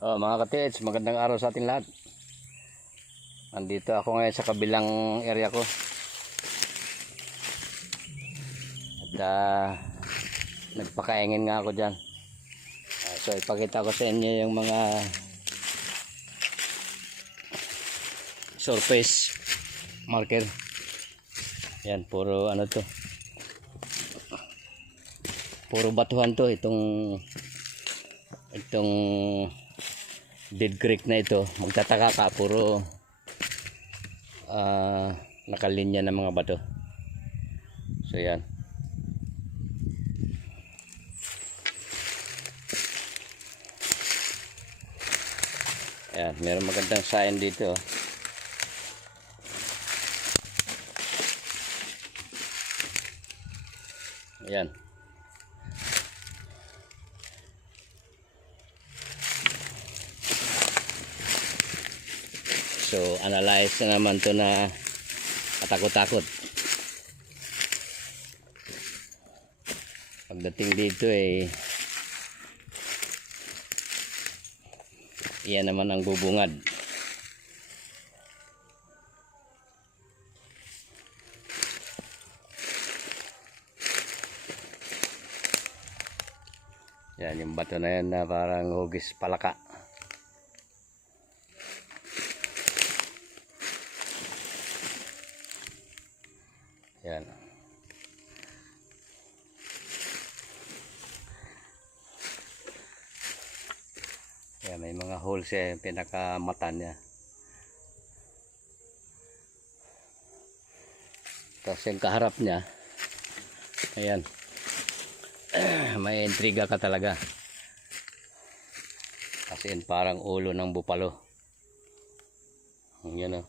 Mga ka-TH, magandang araw sa ating lahat. Nandito ako ngayon sa kabilang area ko. At nagpakaingin nga ako dyan. So ipakita ko sa inyo yung mga surface marker. Yan, puro ano to. Puro batuhan to. Itong Dead Creek na ito, magtataka ka, puro nakalinya ng mga bato. So yan. Ayan, meron magandang sign dito. Ayan. So, analyze na naman to na katakot-takot. Pagdating dito iyan naman ang bubungad. Yan, yung bato na yan na parang hugis palaka. Yan. Yan, may mga holes yung pinakamata niya. Tapos yung kaharap niya, ayan, may intriga ka talaga. Kasi parang ulo ng bupalo. Yan o.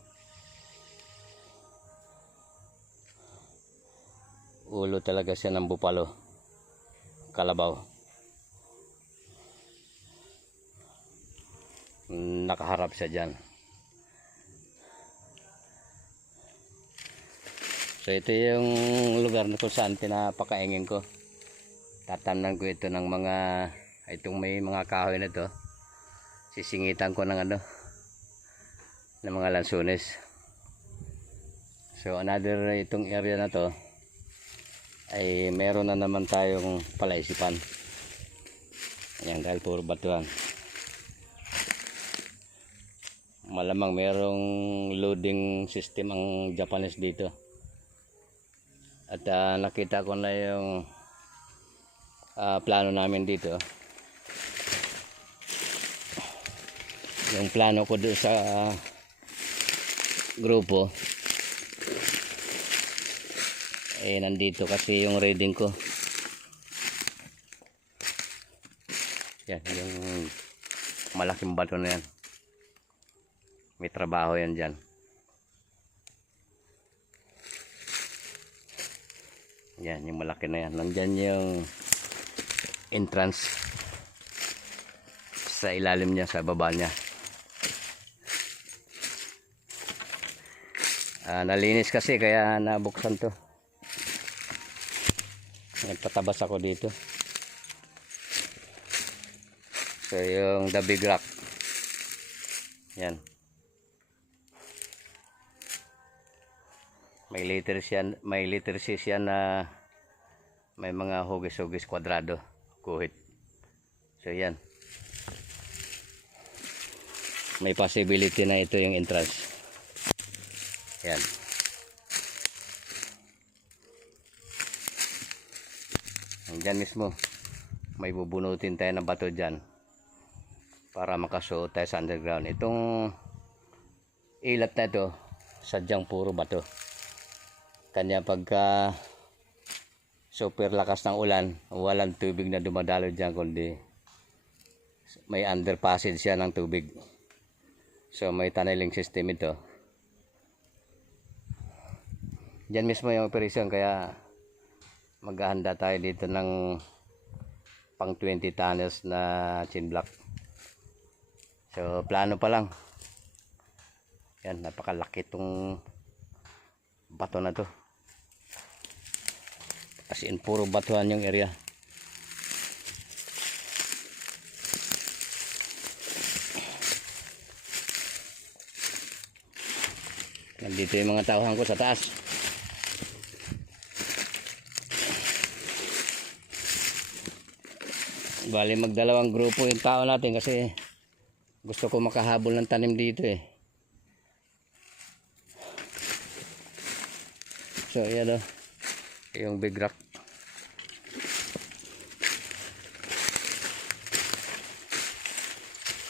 Ulo talaga siya ng bupalo, kalabaw. Nakaharap siya dyan. So ito yung lugar na kung saan pinapakaingin ko. Tatamnan ko ito ng mga, itong may mga kahoy na to, sisingitan ko ng ng mga lansunes. So another itong area na to ay meron na naman tayong palaisipan. Ayan, dahil puro batuan. Malamang merong loading system ang Japanese dito. At nakita ko na yung plano namin dito. Yung plano ko doon sa grupo nandito kasi yung reading ko. Yan, yung malaking bato na yan. May trabaho yan dyan. Yan, yung malaki na yan. Nandyan yung entrance sa ilalim niya, sa baba niya. Nalinis kasi kaya nabuksan to. Nagpatabas ako dito. So yung the big rock. Yan. May letters yan na may mga hugis-hugis kwadrado, kuhit. So yan. May possibility na ito yung entrance. Yan. Diyan mismo may bubunutin tayo ng bato dyan para makasuot tayo sa underground. Itong ilat na ito sadyang puro bato. Kanya pagka super lakas ng ulan, walang tubig na dumadalo dyan, kundi may underpassage siya ng tubig. So may tunneling system ito. Diyan mismo yung operation, kaya maghahanda tayo dito ng pang 20 tunnels na chin block. So plano pa lang. Yan, napakalaki itong bato na to. As in puro batuhan yung area. Nandito yung mga tauhan ko sa taas. Bali magdalawang grupo yung tao natin kasi gusto ko makahabol ng tanim dito eh. So yan o, yung big rock.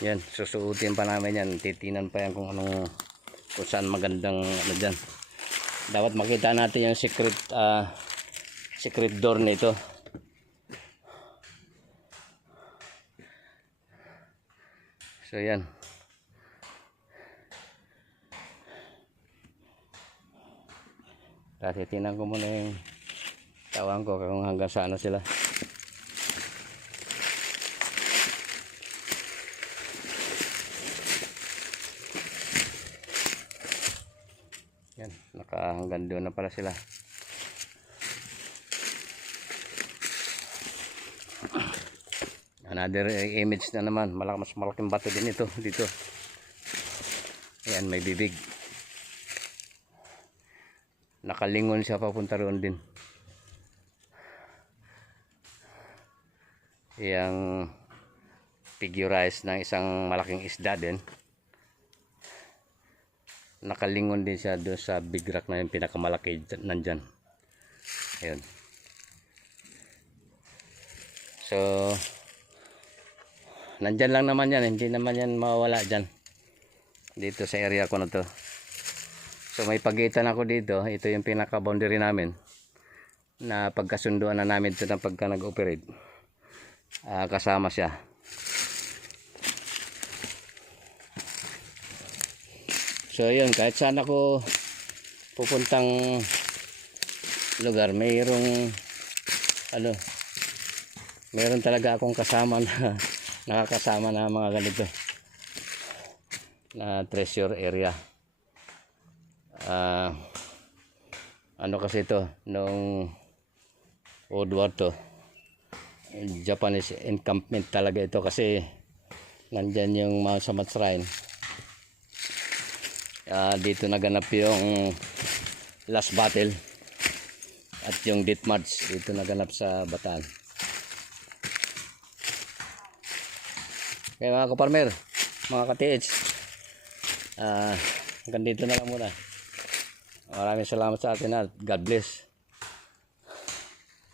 Yan, susuotin pa namin yan. Titinan pa yan kung anong, kung saan magandang ano dyan. Dapat makita natin yung secret door nito. So yan. Kasi tinan ko muna yung tawang ko kung hanggang saan sila. Yan, hanggang doon na pala sila. Another image na naman, mas malaking bato din ito dito. Ayan, may bibig. Nakalingon siya papunta roon din. Yang figurize ng isang malaking isda din. Nakalingon din siya doon sa big rock na yung pinakamalaki nandyan. Ayun. So nandyan lang naman yan, hindi naman yan mawawala dyan dito sa area ko na to. So may pagitan ako dito, ito yung pinaka boundary namin na pagkasunduan na namin ito ng pagka nag-operate. Kasama siya. So yun, kahit saan ako pupuntang lugar, mayroon talaga akong kasama na nakakasama na mga ganito na treasure area. Ano kasi ito noong World War II, Japanese encampment talaga ito kasi nandyan yung Mount Samat Shrine. Dito naganap yung last battle at yung death march dito naganap sa Bataan. Kaya mga kaparmer, mga ka-TH, hanggang dito na lang muna. Maraming salamat sa atin at God bless.